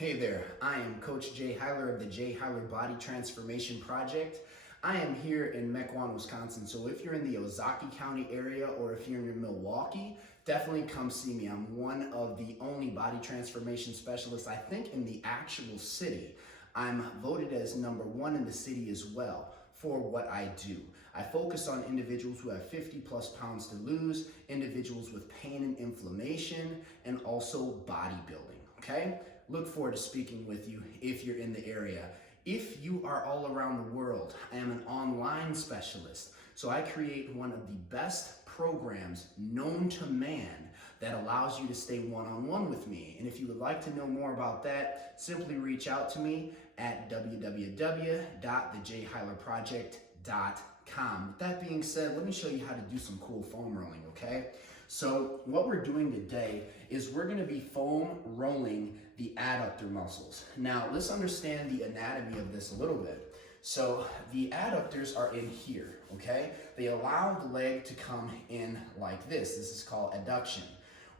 Hey there, I am Coach Jay Heiler of the Jay Heiler Body Transformation Project. I am here in Mequon, Wisconsin, so if you're in the Ozaukee County area or if you're in Milwaukee, definitely come see me. I'm one of the only body transformation specialists, I think, in the actual city. I'm voted as #1 in the city as well for what I do. I focus on individuals who have 50 plus pounds to lose, individuals with pain and inflammation, and also bodybuilding, okay? Look forward to speaking with you if you're in the area. If you are all around the world, I am an online specialist. So I create one of the best programs known to man that allows you to stay one-on-one with me. And if you would like to know more about that, simply reach out to me at www.thejheilerproject.com. With that being said, let me show you how to do some cool foam rolling, okay? So what we're doing today is we're gonna be foam rolling the adductor muscles. Now, let's understand the anatomy of this a little bit. So the adductors are in here, okay? They allow the leg to come in like this. This is called adduction.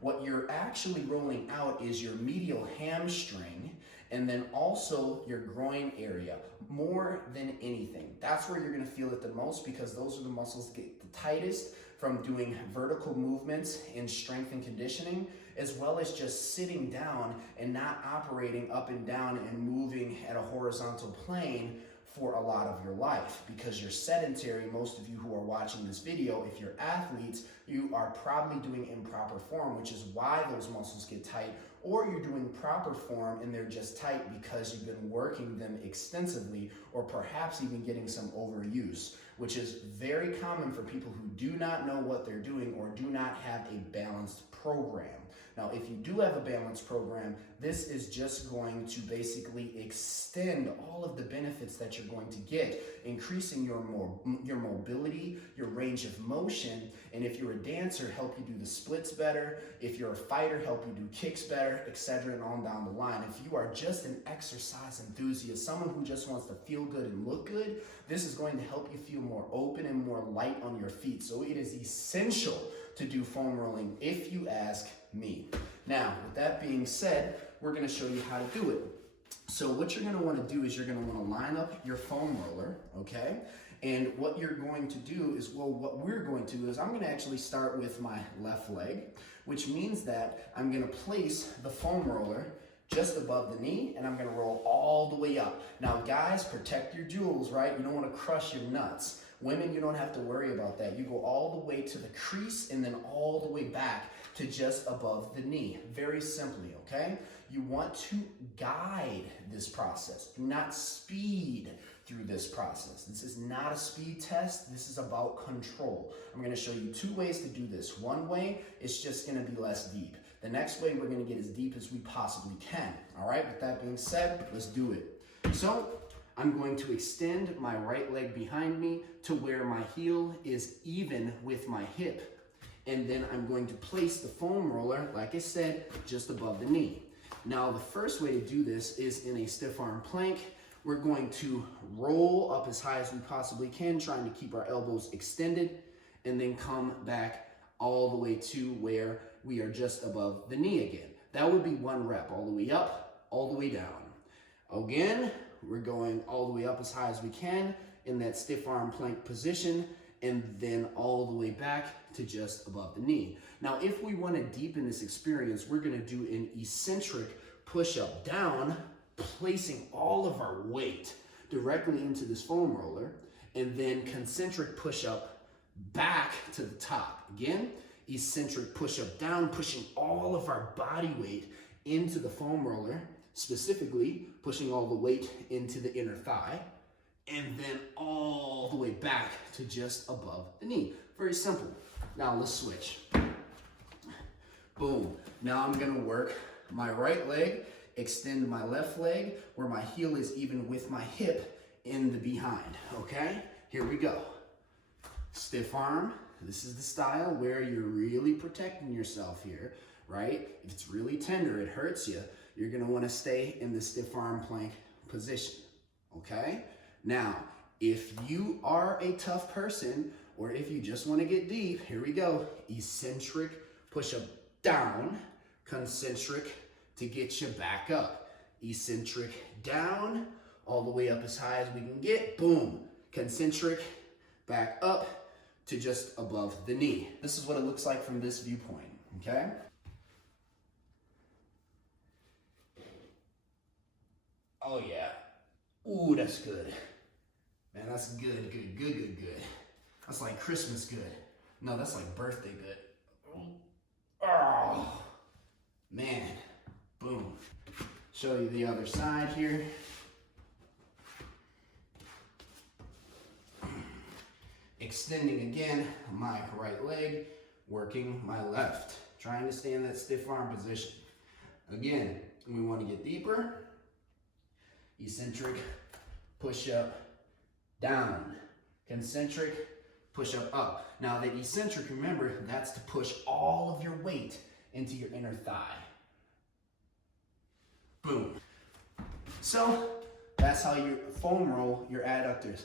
What you're actually rolling out is your medial hamstring and then also your groin area, more than anything. That's where you're gonna feel it the most because those are the muscles that get the tightest from doing vertical movements in strength and conditioning, as well as just sitting down and not operating up and down and moving at a horizontal plane for a lot of your life. Because you're sedentary, most of you who are watching this video, if you're athletes, you are probably doing improper form, which is why those muscles get tight, or you're doing proper form and they're just tight because you've been working them extensively, or perhaps even getting some overuse, which is very common for people who do not know what they're doing or do not have a balanced program. Now, if you do have a balanced program, this is just going to basically extend all of the benefits that you're going to get, increasing your mobility, your range of motion, and if you're a dancer, help you do the splits better. If you're a fighter, help you do kicks better, etc., and on down the line. If you are just an exercise enthusiast, someone who just wants to feel good and look good, this is going to help you feel more open and more light on your feet. So it is essential to do foam rolling if you ask me. Now, with that being said, we're going to show you how to do it. So what you're going to want to do is you're going to want to line up your foam roller, okay? And what you're going to do is, well, what we're going to do is I'm going to actually start with my left leg, which means that I'm going to place the foam roller just above the knee, and I'm going to roll all the way up. Now, guys, protect your jewels, right? You don't want to crush your nuts. Women, you don't have to worry about that. You go all the way to the crease and then all the way back to just above the knee. Very simply, okay? You want to guide this process. Do not speed through this process. This is not a speed test. This is about control. I'm going to show you 2 ways to do this. One way is just going to be less deep. The next way, we're going to get as deep as we possibly can. All right, with that being said, let's do it. So I'm going to extend my right leg behind me to where my heel is even with my hip. And then I'm going to place the foam roller, like I said, just above the knee. Now, the first way to do this is in a stiff arm plank. We're going to roll up as high as we possibly can, trying to keep our elbows extended, and then come back all the way to where we are just above the knee again. That would be 1 rep, all the way up, all the way down. Again, we're going all the way up as high as we can in that stiff arm plank position, and then all the way back to just above the knee. Now, if we want to deepen this experience, we're going to do an eccentric push-up down, placing all of our weight directly into this foam roller, and then concentric push-up back to the top. Again, eccentric push-up down, pushing all of our body weight into the foam roller, specifically pushing all the weight into the inner thigh, and then all the way back to just above the knee. Very simple. Now let's switch. Boom. Now I'm gonna work my right leg, extend my left leg where my heel is even with my hip in the behind, okay? Here we go. Stiff arm. This is the style where you're really protecting yourself here, right? If it's really tender, it hurts you, you're gonna wanna stay in the stiff arm plank position, okay? Now, if you are a tough person, or if you just wanna get deep, here we go. Eccentric push-up down, concentric to get you back up. eccentric down, all the way up as high as we can get, boom. Concentric, back up to just above the knee. This is what it looks like from this viewpoint, okay? Oh yeah. Ooh, that's good. Man, that's good, good, good, good, good. That's like Christmas good. No, that's like birthday good. Oh, man. Boom. Show you the other side here. Extending again my right leg, working my left. Trying to stay in that stiff arm position. Again, we want to get deeper. Eccentric, push up, down. Concentric, push up, up. Now the eccentric, remember, that's to push all of your weight into your inner thigh. Boom. So that's how you foam roll your adductors.